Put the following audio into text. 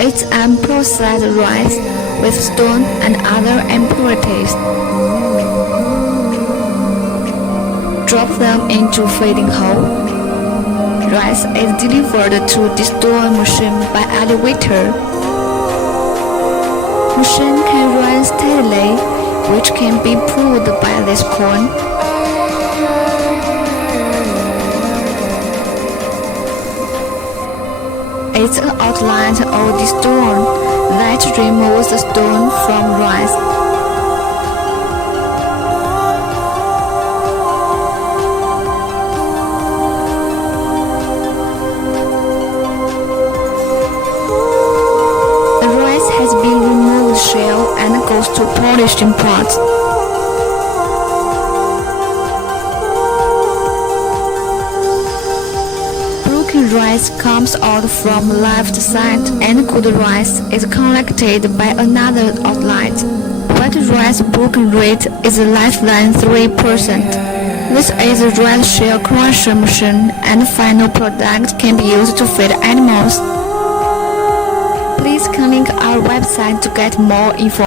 It's unprocessed rice with stone and other impurities. Drop them into feeding hole. Rice is delivered to distillation machine by elevator. Machine can run steadily, which can be pulled by this corn. It's an outline of the stone that removes the stone from rice. The rice has been removed shell and goes to polishing pots. Rice comes out from left side and good rice is collected by another outlet. White rice broken rate is less than 3%. This is a rice shell crusher machine and final product can be used to feed animals. Please click our website to get more info.